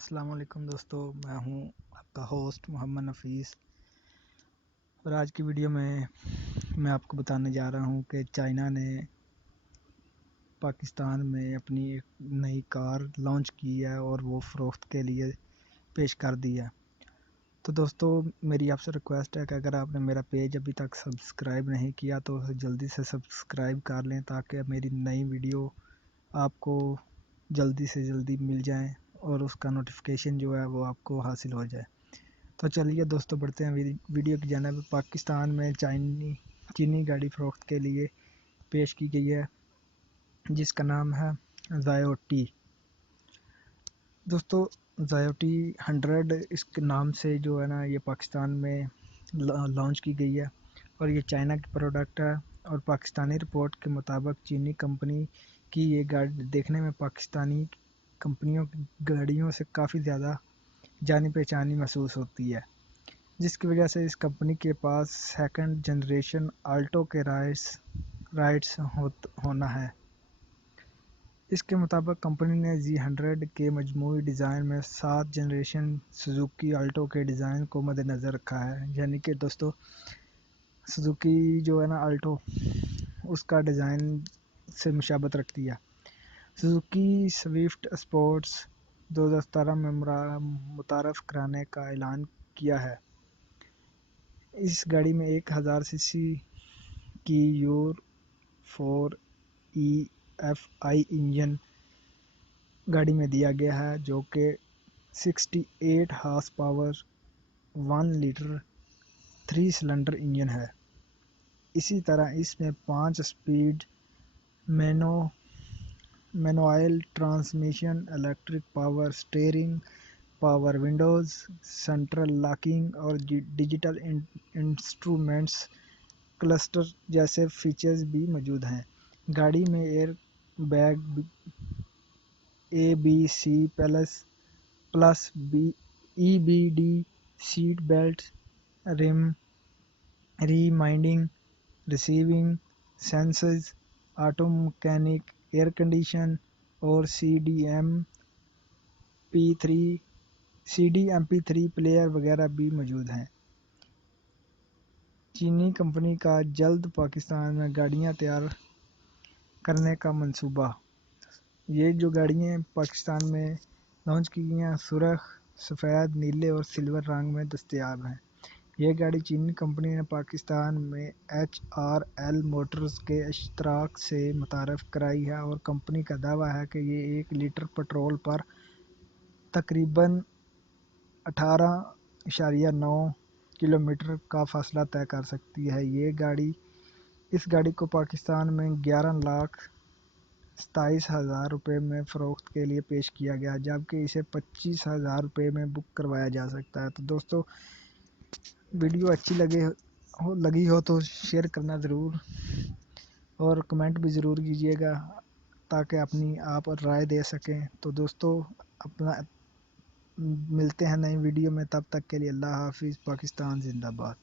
السلام علیکم دوستو، میں ہوں آپ کا ہوسٹ محمد نفیس، اور آج کی ویڈیو میں آپ کو بتانے جا رہا ہوں کہ چائنا نے پاکستان میں اپنی ایک نئی کار لانچ کی ہے اور وہ فروخت کے لیے پیش کر دی ہے۔ تو دوستو، میری آپ سے ریکویسٹ ہے کہ اگر آپ نے میرا پیج ابھی تک سبسکرائب نہیں کیا تو اسے جلدی سے سبسکرائب کر لیں تاکہ میری نئی ویڈیو آپ کو جلدی سے جلدی مل جائیں اور اس کا نوٹیفیکیشن جو ہے وہ آپ کو حاصل ہو جائے۔ تو چلیے دوستو، بڑھتے ہیں ویڈیو کی جانب۔ پاکستان میں چینی گاڑی فروخت کے لیے پیش کی گئی ہے جس کا نام ہے زائوٹی۔ دوستو، زائوٹی 100 اس کے نام سے جو ہے نا یہ پاکستان میں لانچ کی گئی ہے اور یہ چائنا کی پروڈکٹ ہے، اور پاکستانی رپورٹ کے مطابق چینی کمپنی کی یہ گاڑی دیکھنے میں پاکستانی کمپنیوں کی گاڑیوں سے کافی زیادہ جانی پہچانی محسوس ہوتی ہے، جس کی وجہ سے اس کمپنی کے پاس سیکنڈ جنریشن آلٹو کے رائٹس ہونا ہے۔ اس کے مطابق کمپنی نے Z100 کے مجموعی ڈیزائن میں 7 جنریشن سوزوکی آلٹو کے ڈیزائن کو مد نظر رکھا ہے، یعنی کہ دوستو سوزوکی جو ہے نا آلٹو اس کا ڈیزائن سے مشابہت رکھتی ہے۔ سوزوکی سوئفٹ اسپورٹس 2017 میں متعارف کرانے کا اعلان کیا ہے۔ اس گاڑی میں 1000 سی سی کی EUR4EFI انجن گاڑی میں دیا گیا ہے، جو کہ 68 horse power 1 litre 3 cylinder engine ہے۔ اسی طرح اس میں 5 speed manual transmission, electric power steering, power windows, central locking اور ڈیجیٹل انسٹرومنٹس کلسٹر جیسے فیچرز بھی موجود ہیں۔ گاڑی میں air bag, ABS plus EBD seat belt, reminding receiving sensors, automatic air condition اور CD/MP3 پلیئر وغیرہ بھی موجود ہیں۔ چینی کمپنی کا جلد پاکستان میں گاڑیاں تیار کرنے کا منصوبہ۔ یہ جو گاڑیاں پاکستان میں لانچ کی گئی ہیں سرخ، سفید، نیلے اور سلور رنگ میں دستیاب ہیں۔ یہ گاڑی چینی کمپنی نے پاکستان میں HRL موٹرز کے اشتراک سے متعارف کرائی ہے، اور کمپنی کا دعویٰ ہے کہ یہ 1 لیٹر پٹرول پر تقریباً 18.9 کلومیٹر کا فاصلہ طے کر سکتی ہے۔ اس گاڑی کو پاکستان میں 11,27,000 روپے میں فروخت کے لیے پیش کیا گیا، جبکہ اسے 25,000 روپے میں بک کروایا جا سکتا ہے۔ تو دوستو، ویڈیو اچھی لگی ہو تو شیئر کرنا ضرور، اور کمنٹ بھی ضرور کیجیے گا تاکہ اپنی آپ رائے دے سکیں۔ تو دوستو، ملتے ہیں نئی ویڈیو میں، تب تک کے لیے اللہ حافظ۔ پاکستان زندہ باد۔